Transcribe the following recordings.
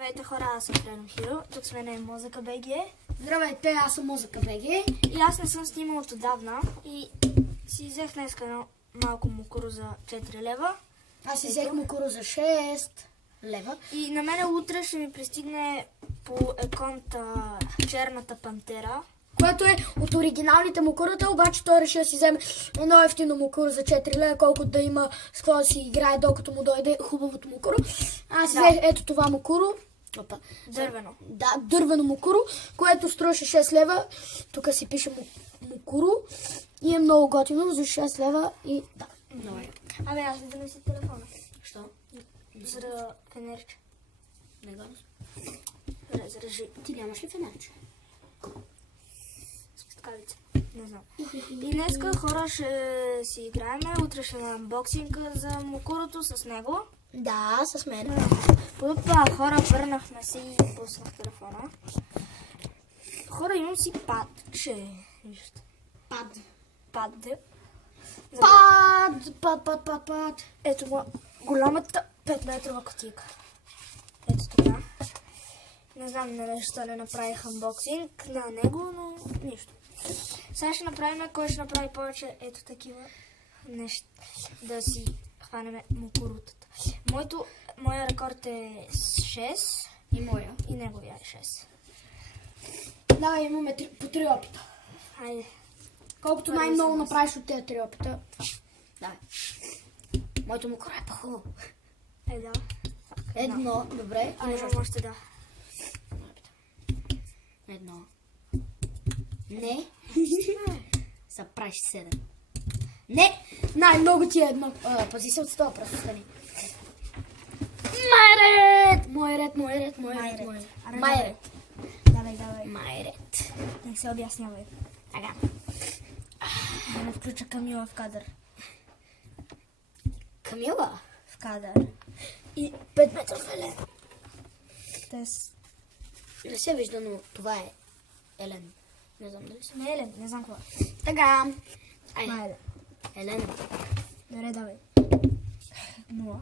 Здравейте хора, аз съм Freedom Hero. Тук сме на Музика БГ. Здравейте, аз съм Музика БГ. И аз не съм снимал от отдавна и си взех днес едно малко мукуро за 4 лева. Аз си взех мукуро за 6 лева. И на мене утре ще ми пристигне по еконта Черната пантера. Което е от оригиналните мукурата, обаче той реши да си вземе едно ефтино мукуро за 4 лева, колкото да има с какво да си играе, докато му дойде хубавото мукуро. Аз си взех ето това мукуро. Дървено. Да, дървено мукуро, което струваше 6 лева. Тук си пише мукуро и е много готино за 6 лева и да. Добре. Абе, аз да не си телефона. Що? За фенерче. Не го Разрежи. Ти нямаш ли фенерче? Спускалица. Не знам. И днеска хора ще си играем. Утре ще на анбоксинг за мукурото с него. Да, с мен. Опа, хора, върнахме се и пуснах телефона. Хора, имам си падче. Вижте. Пад. Пад. Ето го, голямата 5-метрова кутийка. Ето така. Не знам защо не направих анбоксинг на него, но нищо. Сега ще направим, кой ще направи повече ето такива неща, да си хванем мукурутата. Моя рекорд е 6. И моя. И неговия е 6. Да, имаме по 3 опита. Хайде. Колкото най-много направиш от тези 3 опита. Давай. Моето мукуро е по-хубаво. Да. Едно, добре. Имам още да. Едно. Не. Са правиш 7. Не! Най-много ти е едно. Пази се от стола, просто стани. Мой ред. Давай. Май ред. Не се обяснявай. Така. Да не включа Камила в кадър. Камила? В кадър. И 5 метров Елен. Не Не се вижда, но това е Елен. Не знам дали се. Не Елен, не знам какво. Така. Това е Елен. Добре, давай. 0.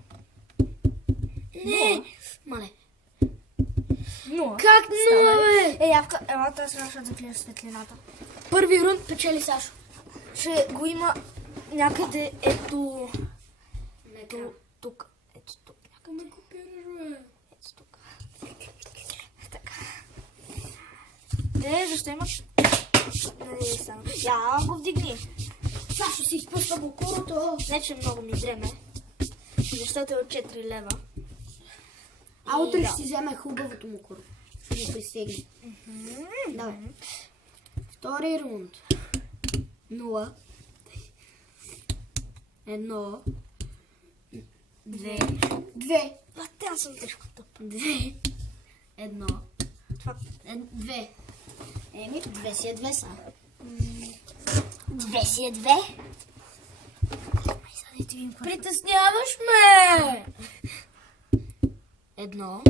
Не! Мале. 0. Как 0, бе? Явка, ела трябва да заклееш светлината. Първи рунд печели Сашо. Ще го има някъде ето... Тук. Ето тук. Ме копираш, бе. Ето тук. Така. Защо имаш? Не, само. Я го вдигни. Сашо си изпусна мукурото. Не, че много ми дреме. Защото е от 4 лева. А утре ще си вземе хубавото мукуро. Ще го пристигне. Давай. Втори рунд. 0. 1. 2. Аз съм тежко тъп. 2. 1. Това. 2. Еми, 2 си е 2 са. 2 си е 2. Притесняваш ме! 1.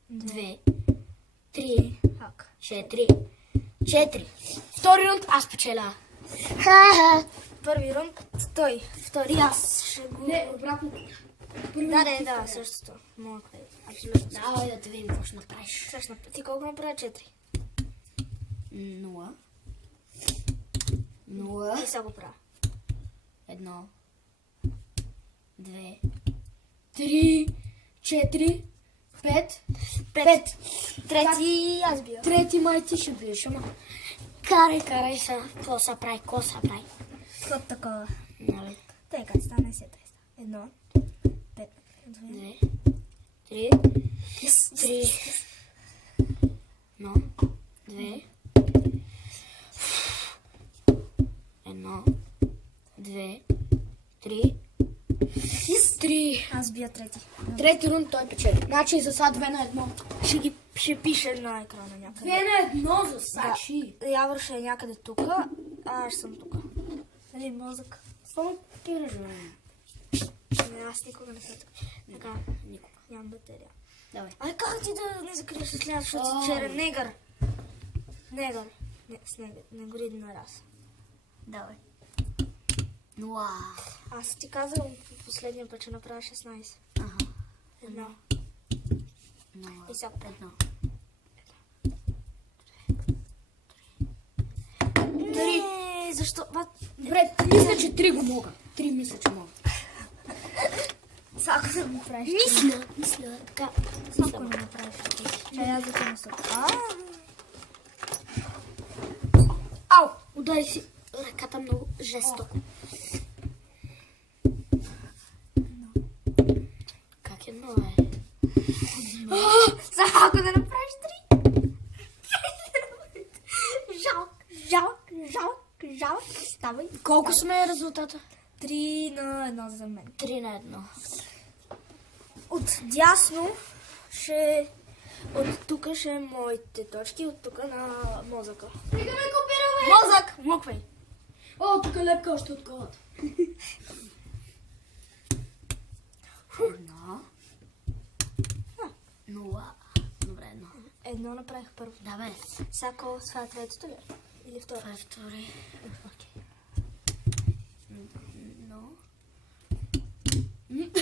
2. 3. 4. Втори рунд аз печеля. Първи рунд, той. Втори аз ще го... Не, обратно. Да, същото. Мога да е. Абсолютно. Давай да те видим какво ще направиш. Ти колко направя 4? 0. И сега го правя. 1. 2. 3. 4. 5. 5. Трети аз бия. Трети май ти ще биеш, ама. Карай са. Какво са прави? Какво такова? Нали? Тъй стане се 1, 5, 2, 3, 1, 2, 1, 2, 3, 3. Аз бия трети. Трети рунд той печели. Значи за сега 2 на 1. Ще пише на екрана някъде. 2 на 1 за Саши. Явор ще е някъде тук, а аз съм тук. Нали, мозък? Само пираш, бе. Не, аз никога не съм тук. Така, Никога. нямам батерия. Давай. Ай, как ти да не закриеш светлината, защото си черен негър? Негър. Не, с негър. Не гори на раз. Давай. 0. Аз ти казвам последния път, че направя 16. Ага. 1. 0. И сега 1. Не, защо? Добре, мисля, че 3 го мога. 3 мисля, че мога. Сако да го правиш. Мисля. Така. Сако да го правиш. Чай, аз да те насъл. Ау! Удари си ръката много жестоко. Как е 0 е? Сако да направиш 3. Жалко. Ставай. Колко сме резултата? 3-1 за мен. 3-1. От дясно ще... От тук ще е моите точки, от тук на мозъка. Нека ме копираме! Мозък! Муквай! О, тук е лепка още от колата. 1. 0. Добре, 1. Едно направих първо. Да, бе. Сако, това е третото ли? Или второ? Това е втори.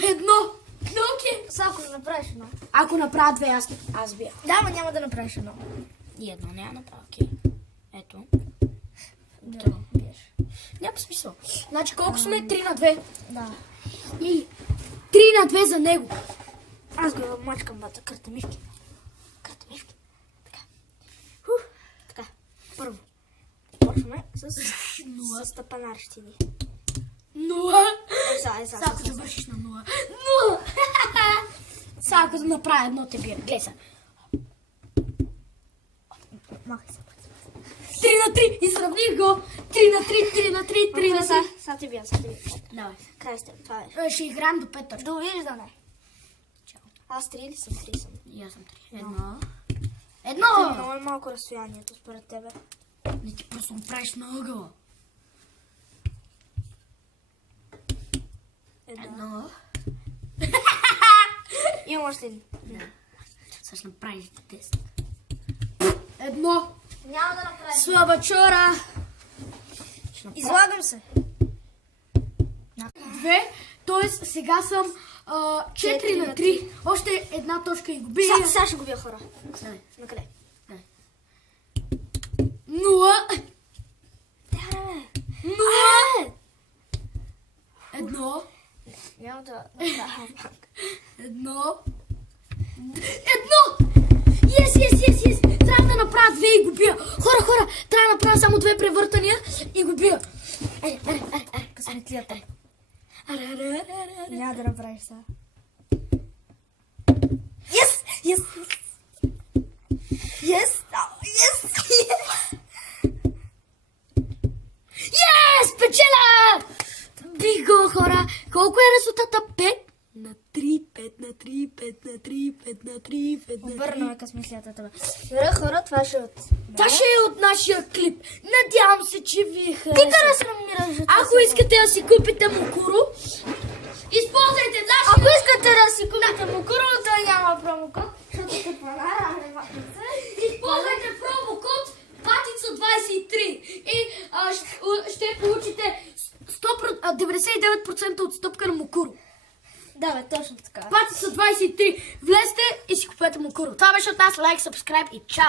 Едно. Окей. Сако, да направиш едно. Ако направя 2, аз бия. Да, но няма да направиш едно. И едно няма направя, окей. Ето. Да, Това. биеш. Няма смисъл. Значи колко сме? 3-2. Да. И 3-2 за него. Аз го мачкам бата картамишки. Картамишки. Така. Така. Първо. Почваме с тапанарщини. 0. Сако, да вършиш на 0. 0. Сако да направя едно те бия. Гледай са. Махай се. 3-3 и сравних го. 3-3. Са ти бия. Давай. Край сте. Това е. Ще играем до 5 точки. Довиждане. Аз 3 или съм? 3 съм. И аз съм 3. Ти Едно. много е малко разстоянието според тебе. Не ти просто го правиш на ъгъла. Едно. Имам още един. Сега ще направиш 10. Едно. Няма да направя. Слаба чора. Излагам се. 2. Тоест сега съм 4-3. Още една точка и го бия. Сега ще го бия хора. Давай. Накъде? 0. Давай. 0. Едно. Няма да направя пак. Едно. Yes. Трябва да направя 2 и го бия. Хора, трябва да направя само 2 превъртания и го бия. Аре. Късметлията. Аре. Няма да направиш сега. Yes! Печеля! Бих го, хора. Колко е резултата? 5-3, 5-3. Обърнаме късметлията. Добре, хора, това ще е от... Това ще е от нашия клип. Надявам се, че ви Ти хареса. къде се намираш? Ако искате да си купите мукуро, използвайте нашия... Ако искате да си купите мукуро, той няма промокод, защото те панара, Използвайте промокод Патица23 и ще получите 99% отстъпка на мукуро. Да, бе, точно така. Патица23. Влезте и си купете мукуро. Това беше от нас. Лайк, сабскрайб и чао!